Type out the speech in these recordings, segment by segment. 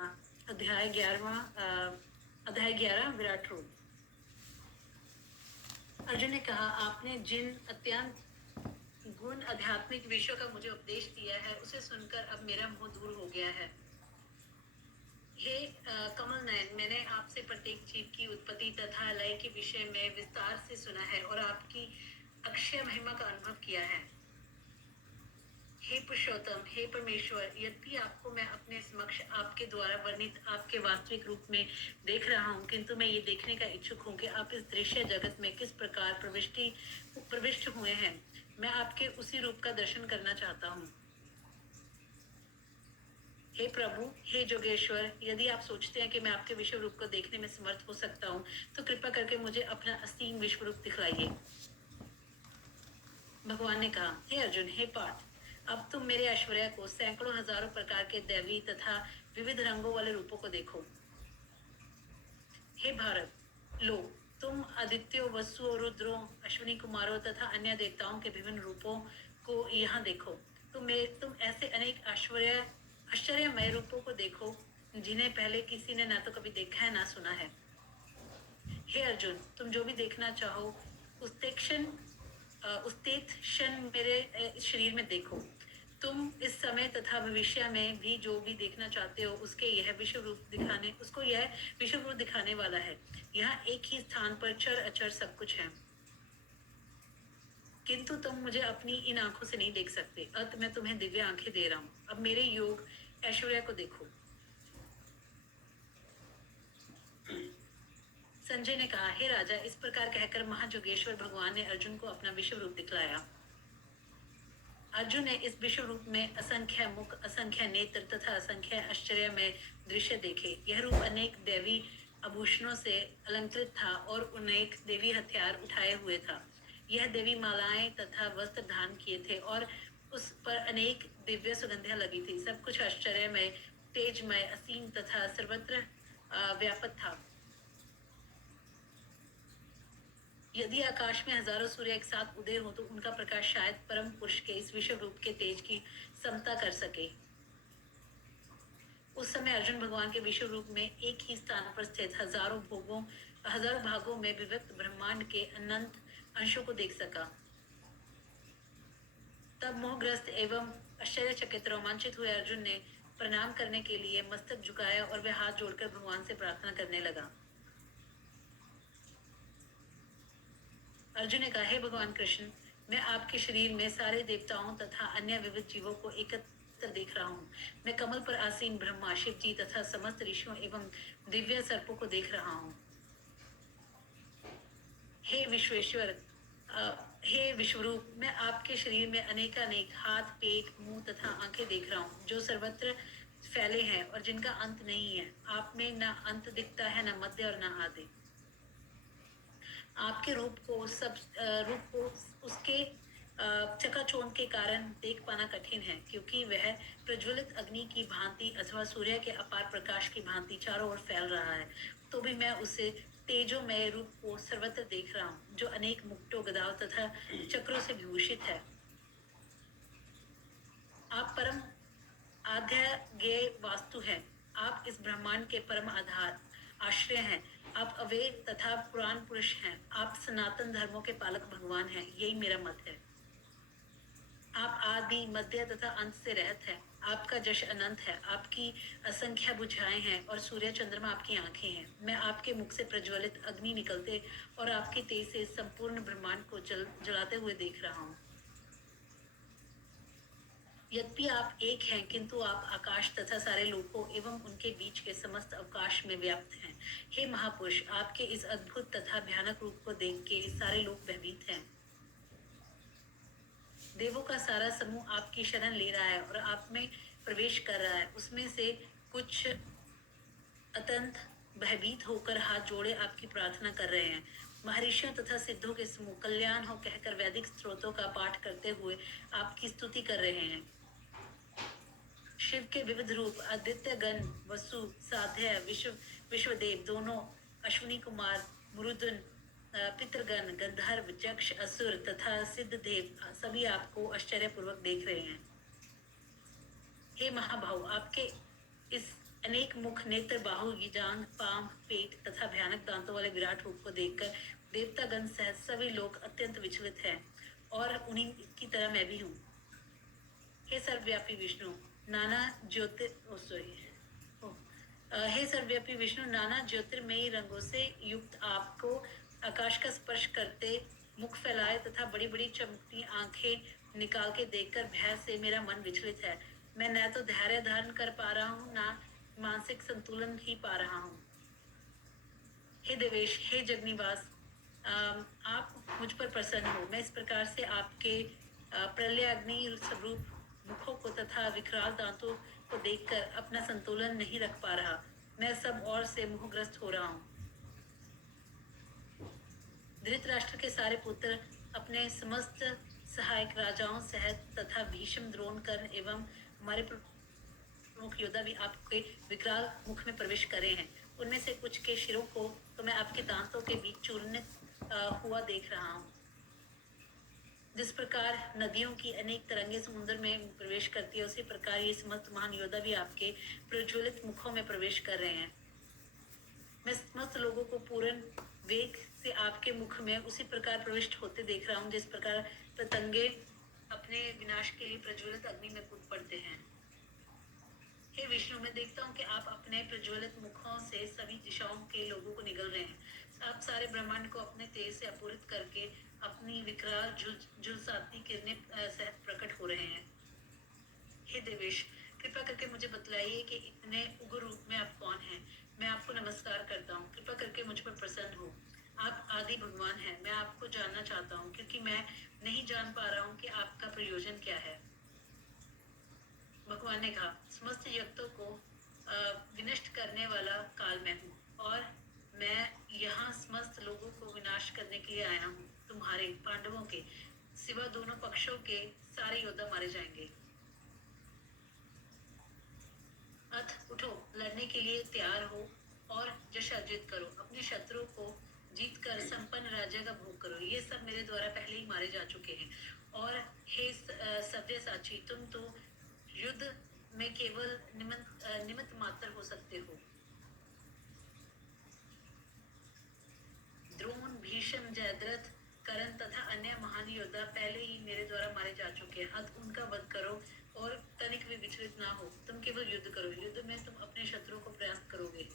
अध्याय 11 विराट रूप। अर्जुन ने कहा, आपने जिन अत्यंत गुण आध्यात्मिक विषयों का मुझे उपदेश दिया है, उसे सुनकर अब मेरा मोह दूर हो गया है। हे कमल नयन, मैंने आपसे प्रत्येक जीव की उत्पत्ति तथा लय के विषय में विस्तार से सुना है और आपकी अक्षय महिमा का अनुभव किया है। हे पुरुषोत्तम, हे परमेश्वर, यद्यपि आपको मैं अपने समक्ष आपके द्वारा वर्णित आपके वास्तविक रूप में देख रहा हूँ, किंतु मैं ये देखने का इच्छुक हूँ कि आप इस दृश्य जगत में किस प्रकार प्रविष्ट हुए हैं। मैं आपके उसी रूप का दर्शन करना चाहता हूँ। हे प्रभु, हे जोगेश्वर, यदि आप सोचते हैं कि मैं आपके विश्व रूप को देखने में समर्थ हो सकता हूँ, तो कृपा करके मुझे अपना असीम विश्व रूप दिखलाइए। भगवान ने कहा, हे अर्जुन, हे पार्थ, अब तुम मेरे ऐश्वर्य को, सैकड़ों हजारों प्रकार के दैवी तथा विविध रंगों वाले रूपों को देखो। हे भारत, लो, तुम आदित्यों, वसुओं, रुद्रों, अश्विनी कुमारों तथा अन्य देवताओं के विभिन्न रूपों को यहाँ देखो। तुम ऐसे अनेक आश्चर्यमय रूपों को देखो जिन्हें पहले किसी ने ना तो कभी देखा है ना सुना है। हे अर्जुन, तुम जो भी देखना चाहो उस क्षण मेरे इस शरीर में देखो। तुम इस समय तथा भविष्य में भी जो भी देखना चाहते हो उसको यह विश्व रूप दिखाने वाला है। यहाँ एक ही स्थान पर चर अचर सब कुछ है, किंतु तुम मुझे अपनी इन आंखों से नहीं देख सकते। अतः मैं तुम्हें दिव्य आंखें दे रहा हूँ। अब मेरे योग ऐश्वर्य को देखो। संजय ने कहा, हे राजा, इस प्रकार कहकर महाजोगेश्वर भगवान ने अर्जुन को अपना विश्व रूप दिखलाया। अर्जुन ने इस विश्व रूप में असंख्य मुख, असंख्य नेत्र तथा असंख्य आश्चर्य में दृश्य देखे। यह रूप अनेक देवी आभूषणों से अलंकृत था और अनेक देवी हथियार उठाए हुए था। यह देवी मालाएं तथा वस्त्र धारण किए थे और उस पर अनेक दिव्य सुगंधियां लगी थी। सब कुछ आश्चर्यमय, तेजमय, असीम तथा सर्वत्र व्यापक था। यदि आकाश में हजारों सूर्य एक साथ उदय हो तो उनका प्रकाश शायद परम पुरुष के इस विश्व रूप के तेज की समता कर सके। उस समय अर्जुन भगवान के विश्व रूप में एक ही स्थान पर स्थित हजारों भागों में विभक्त ब्रह्मांड के अनंत अंशों को देख सका। तब मोहग्रस्त एवं आश्चर्यचकित रोमांचित हुए अर्जुन ने प्रणाम करने के लिए मस्तक झुकाया और वह हाथ जोड़कर भगवान से प्रार्थना करने लगा। अर्जुन ने कहा, हे भगवान कृष्ण, मैं आपके शरीर में सारे देवताओं तथा अन्य विविध जीवों को एकत्र देख रहा हूँ। मैं कमल पर आसीन ब्रह्मा, शिव जी तथा समस्त ऋषियों एवं दिव्य सर्पों को देख रहा हूँ। हे विश्वेश्वर, हे विश्वरूप, मैं आपके शरीर में अनेकानेक हाथ, पेट, मुंह तथा आंखें देख रहा हूँ, जो सर्वत्र फैले हैं और जिनका अंत नहीं है। आप में न अंत दिखता है, न मध्य और न आदि। आपके रूप को उसके चकाचौंध के कारण देख पाना कठिन है, क्योंकि वह प्रज्वलित अग्नि की भांति अथवा सूर्य के अपार प्रकाश की भांति चारों ओर फैल रहा है। तो भी मैं उसे तेजोमय रूप को सर्वत्र देख रहा हूँ, जो अनेक मुक्टों, गदाओं तथा चक्रों से विभूषित है। आप परम आध्यात्मिक वास्तु हैं। आप इस ब्रह्मांड के परम आधार आश्रय हैं। आप अव्यय तथा पुराण पुरुष हैं। आप सनातन धर्मों के पालक भगवान हैं। यही मेरा मत है। आप आदि, मध्य तथा अंत से रहत हैं। आपका जश अनंत है। आपकी असंख्य भुजाएं हैं और सूर्य चंद्रमा आपकी आंखें हैं। मैं आपके मुख से प्रज्वलित अग्नि निकलते और आपके तेज से संपूर्ण ब्रह्मांड को जलाते हुए देख रहा हूँ। यद्यपि आप एक हैं, किंतु आप आकाश तथा सारे लोकों एवं उनके बीच के समस्त अवकाश में व्याप्त हैं। हे महापुरुष, आपके इस अद्भुत तथा भयानक रूप को देख के सारे लोग भयभीत हैं। देवों का सारा समूह आपकी शरण ले रहा है और आप में प्रवेश कर रहा है। उसमें से कुछ अत्यंत भयभीत होकर हाथ जोड़े आपकी प्रार्थना कर रहे हैं। महर्षियों तथा सिद्धों के समूह कल्याण हो कहकर वैदिक स्त्रोतों का पाठ करते हुए आपकी स्तुति कर रहे हैं। शिव के विविध रूप, आदित्य गण, वसु, साध्य, विश्वदेव दोनों, अश्विनी कुमार, मुरुदन, पितृगण, गंधर्व, यक्ष, असुर तथा सिद्ध देव सभी आपको आश्चर्यपूर्वक देख रहे हैं। हे महाभाव, आपके इस अनेक मुख, नेत्र, बाहु, जांघ, पांव, पेट तथा भयानक दांतों वाले विराट रूप को देखकर देवतागण सहित सभी लोग अत्यंत विचलित हैं और उन्हीं की तरह मैं भी हूँ। हे सर्वव्यापी विष्णु, नाना हे सर्वव्यापी विष्णु, नाना ज्योतिर्मयी रंगों से युक्त आपको आकाश का स्पर्श करते मुख फैलाए तथा बड़ी बड़ी चमकती आंखें निकाल के देखकर भय से मेरा मन विचलित है। मैं न तो धैर्य धारण कर पा रहा हूँ, ना मानसिक संतुलन ही पा रहा हूँ। हे देवेश, हे जगनिवास, आप मुझ पर प्रसन्न हो। मैं इस प्रकार से आपके प्रलयाग्नि स्वरूप मुखों को तथा विकराल दांतों को देखकर अपना संतुलन नहीं रख पा रहा। मैं सब ओर से मोहग्रस्त हो रहा हूँ। धृतराष्ट्र के सारे पुत्र अपने समस्त सहायक राजाओं सहित तथा भीष्म, द्रोण, कर्ण एवं हमारे प्रमुख योद्धा भी आपके विकराल मुख में प्रवेश करे हैं। उनमें से कुछ के शिरों को तो मैं आपके दांतों के बीच चूर्ण हुआ देख रहा हूँ। जिस प्रकार नदियों की अनेक तरंगे समुद्र में प्रवेश करती है, उसी प्रकार ये समस्त महान योद्धा भी आपके प्रज्वलित मुखों में प्रवेश कर रहे हैं। मैं समस्त लोगों को पूर्ण वेग से आपके मुख में उसी प्रकार प्रविष्ट होते देख रहा हूँ, जिस प्रकार पतंगे अपने विनाश के लिए प्रज्वलित अग्नि में कूद पड़ते हैं। हे विष्णु, मैं देखता हूँ कि आप अपने प्रज्वलित मुखों से सभी दिशाओं के लोगों को निगल रहे हैं। आप सारे ब्रह्मांड को अपने तेज से अपूरित करके अपनी विकराल झुलसाती किरणें सहित प्रकट हो रहे हैं। हे देवेश, कृपा करके मुझे बतलाइए कि इतने उग्र रूप में आप कौन हैं। मैं आपको नमस्कार करता हूँ, कृपा करके मुझ पर प्रसन्न हो। आप आदि भगवान हैं। मैं आपको जानना चाहता हूँ, क्योंकि मैं नहीं जान पा रहा हूँ कि आपका प्रयोजन क्या है। भगवान ने कहा, समस्त जगतों को विनष्ट करने वाला काल मैं हूँ, और मैं यहाँ समस्त लोगों को विनाश करने के लिए आया हूँ। तुम्हारे पांडवों के सिवा दोनों पक्षों के सारे योद्धा मारे जाएंगे। अथ उठो, लड़ने के लिए तैयार हो और जश अर्जित करो। अपने शत्रु को जीत कर संपन्न राज्य का भोग करो। ये सब मेरे द्वारा पहले ही मारे जा चुके हैं। और हे सव्यसाची, तुम तो युद्ध में केवल निमित्त मात्र हो सकते हो। द्रोण, भीष्म, जयद्रथ, कर्ण तथा अन्य महान योद्धा पहले ही मेरे द्वारा मारे जा चुके हैं। अत उनका वध करो और तनिक भी विचलित ना हो। तुम केवल युद्ध करो। युद्ध में तुम अपने शत्रु को प्रयास करोगे।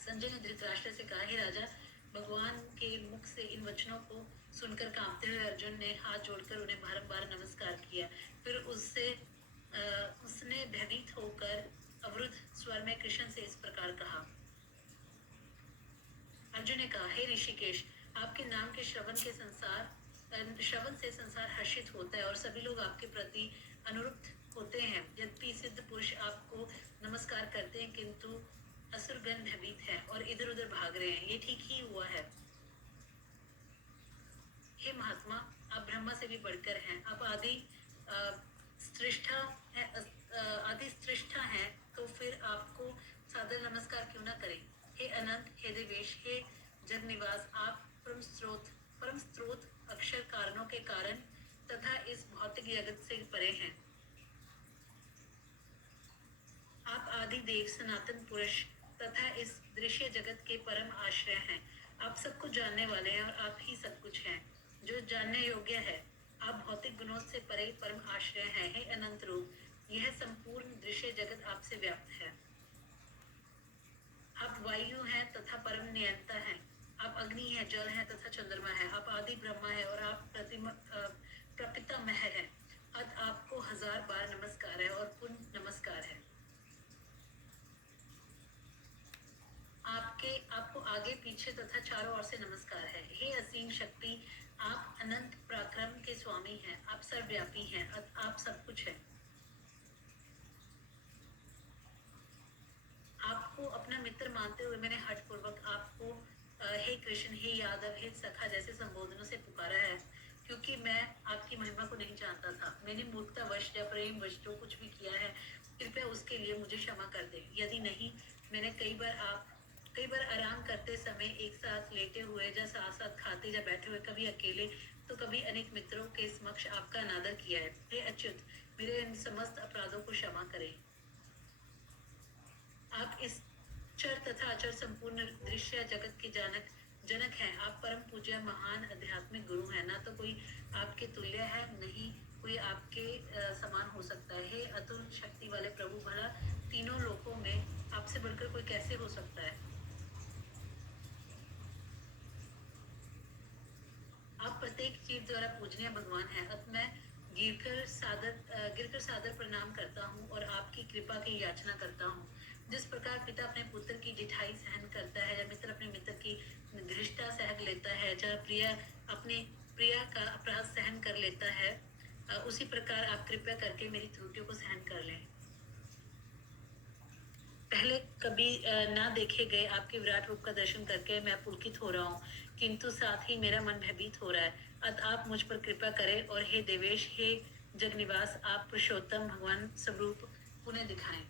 संजय ने धृतराष्ट्र से कहा, हे राजा, भगवान के मुख से इन वचनों को सुनकर कांपते हुए अर्जुन ने हाथ जोड़कर उन्हें बारंबार नमस्कार किया। फिर उसने भयभीत होकर अवरुद्ध स्वर में कृष्ण से इस प्रकार कहा। अर्जुन ने कहा, हे ऋषिकेश, आपके नाम के श्रवण से संसार हर्षित होता है और सभी लोग आपके प्रति अनुरुक्त होते हैं। यद्यपि सिद्ध पुरुष आपको नमस्कार करते हैं, किंतु असुरगण भयभीत है और इधर उधर भाग रहे हैं। ये ठीक ही हुआ है। हे महात्मा, आप ब्रह्मा से भी बढ़कर हैं। आप आदि सृष्टा है, तो फिर आपको सादर नमस्कार क्यों ना करें। हे अनंत, हे देवेश, हे जगनिवास, आप परम स्रोत अक्षर कारणों के कारण तथा इस भौतिक जगत से परे हैं। आप आदि देव, सनातन पुरुष तथा इस दृश्य जगत के परम आश्रय हैं। आप सब कुछ जानने वाले हैं और आप ही सब कुछ हैं जो जानने योग्य है। आप भौतिक गुणों से परे परम आश्रय हैं। हे अनंत रूप, यह संपूर्ण दृश्य जगत आपसे व्याप्त है। आप वायु हैं तथा परम नियंता हैं। आप अग्नि हैं, जल हैं तथा चंद्रमा है। आप आदि ब्रह्मा है और आप प्रपितामह है। अत आपको 1000 बार नमस्कार है और पुनः नमस्कार है। आपको आगे पीछे तथा चारों ओर से नमस्कार है। हे असीम शक्ति, आप अनंत पराक्रम के स्वामी हैं। आप सर्वव्यापी हैं। आप सब कुछ है। आपको अपना मित्र मानते हुए मैंने हठ पूर्वक आपको हे कृष्ण, हे यादव, हे सखा जैसे संबोधनों से पुकारा है, क्योंकि मैं आपकी महिमा को नहीं जानता था। मैंने मूर्खतावश या प्रेम वश जो कुछ भी किया है, कृपया उसके लिए मुझे क्षमा कर दे। यदि नहीं, मैंने कई बार आराम करते समय एक साथ लेटे हुए या साथ साथ खाते या बैठे हुए, कभी अकेले तो कभी अनेक मित्रों के समक्ष आपका अनादर किया है। हे अच्युत, मेरे इन समस्त अपराधों को क्षमा करें। चराचर संपूर्ण दृश्य जगत के जनक हैं। आप परम पूज्य महान आध्यात्मिक गुरु हैं। ना तो कोई आपके तुल्य है, नहीं कोई आपके समान हो सकता है। हे अतुल शक्ति वाले प्रभु, भला तीनों लोकों में आपसे बढ़कर कोई कैसे हो सकता है। आप प्रत्येक जीव द्वारा पूजनीय भगवान हैं। अतः मैं गिरकर सादर प्रणाम करता हूँ और आपकी कृपा की याचना करता हूँ। जिस प्रकार पिता अपने पुत्र की जिठाई सहन करता है, या मित्र अपने मित्र की धृष्टता सह लेता है, या प्रिय अपने प्रिया का अपराध सहन कर लेता है, उसी प्रकार आप कृपया करके मेरी त्रुटियों को सहन कर लें। पहले कभी ना देखे गए आपके विराट रूप का दर्शन करके मैं पुलकित हो रहा हूँ, किंतु साथ ही मेरा मन भयभीत हो रहा है। अतः आप मुझ पर कृपा करें और हे देवेश, हे जगनिवास, आप पुरुषोत्तम भगवान स्वरूप पुनः दिखाएं।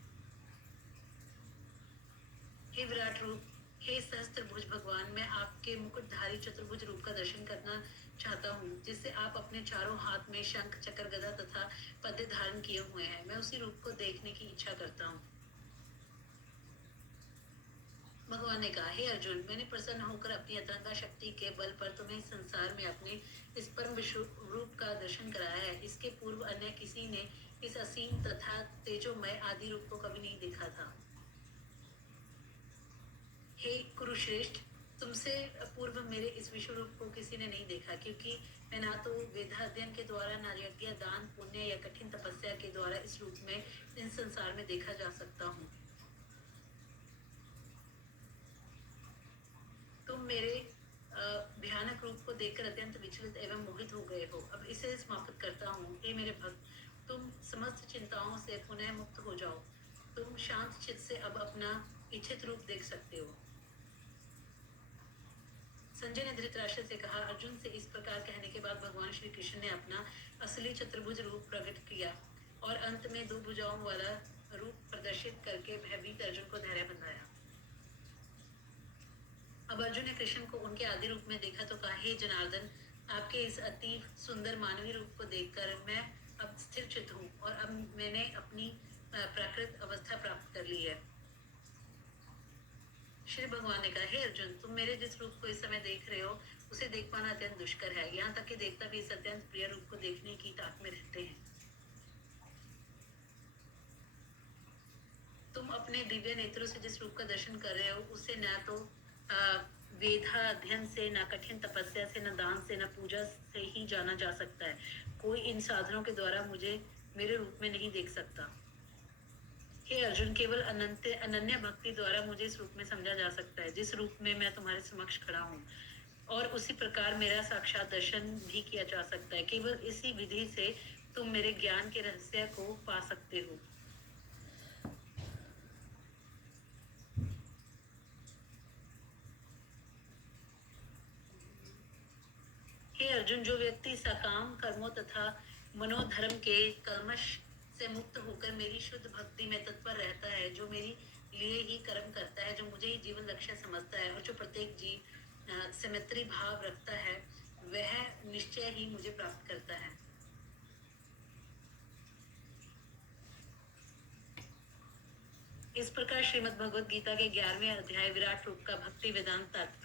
हे विराट रूप, हे सहस्त्रभुज भगवान, मैं आपके मुकुटधारी चतुर्भुज रूप का दर्शन करना चाहता हूँ, जिससे आप अपने चारों हाथ में शंख, चक्र, गदा तथा पद्य धारण किए हुए हैं। मैं उसी रूप को देखने की इच्छा करता हूँ। भगवान ने कहा, हे अर्जुन, मैंने प्रसन्न होकर अपनी अतरंगा शक्ति के बल पर तुम्हें इस संसार में अपने इस परम विश्व रूप का दर्शन कराया है। इसके पूर्व अन्य किसी ने इस असीम तथा तेजोमय आदि रूप को कभी नहीं देखा था। हे कुरुश्रेष्ठ, तुमसे पूर्व मेरे इस विश्व रूप को किसी ने नहीं देखा, क्योंकि मैं ना तो वेदाध्ययन के द्वारा, ना यज्ञ, दान, पुण्य या कठिन तपस्या के द्वारा इस रूप में इन संसार में देखा जा सकता हूँ। तुम मेरे भयानक रूप को देखकर अत्यंत विचलित एवं मोहित हो गए हो। अब इसे समाप्त करता हूँ। हे मेरे भक्त, तुम समस्त चिंताओं से पुनः मुक्त हो जाओ। तुम शांत चित्त से अब अपना इच्छित रूप देख सकते हो। संजय ने धृतराष्ट्र से कहा, अर्जुन से इस प्रकार कहने के बाद भगवान श्री कृष्ण ने अपना असली चतुर्भुज रूप प्रकट किया और अंत में दो भुजाओं वाला रूप प्रदर्शित करके भयभीत अर्जुन को धैर्य बंधाया। अब अर्जुन ने कृष्ण को उनके आदि रूप में देखा तो कहा, हे जनार्दन, आपके इस अति सुंदर मानवीय रूप को देखकर मैं अब स्थिर चित्त हूँ और अब मैंने अपनी प्राकृत अवस्था प्राप्त कर ली है। श्री भगवान ने कहा, हे अर्जुन, तुम मेरे जिस रूप को इस समय देख रहे हो उसे देख पाना अत्यंत दुष्कर है। यहाँ तक कि देवता भी इस अत्यंत प्रिय रूप को देखने की ताक में रहते हैं। तुम अपने दिव्य नेत्रों से जिस रूप का दर्शन कर रहे हो उसे न तो वेदा अध्ययन से, न कठिन तपस्या से, न दान से, न पूजा से ही जाना जा सकता है। कोई इन साधनों के द्वारा मुझे मेरे रूप में नहीं देख सकता। हे अर्जुन, केवल अनन्य भक्ति द्वारा मुझे इस रूप में समझा जा सकता है जिस रूप में मैं तुम्हारे समक्ष खड़ा हूँ, और उसी प्रकार मेरा साक्षात दर्शन भी किया जा सकता है। केवल इसी विधि से तुम मेरे ज्ञान के रहस्य को पा सकते हो। हे अर्जुन, जो व्यक्ति सकाम कर्मों तथा मनोधर्म के कल्मश से मुक्त होकर मेरी शुद्ध भक्ति में तत्पर रहता है, जो मेरी लिए ही कर्म करता है, जो मुझे ही जीवन लक्ष्य समझता है और जो प्रत्येक जीव से मैत्री भाव रखता है, वह निश्चय ही मुझे प्राप्त करता है। इस प्रकार श्रीमद् भगवद गीता के 11वें अध्याय विराट रूप का भक्ति वेदांत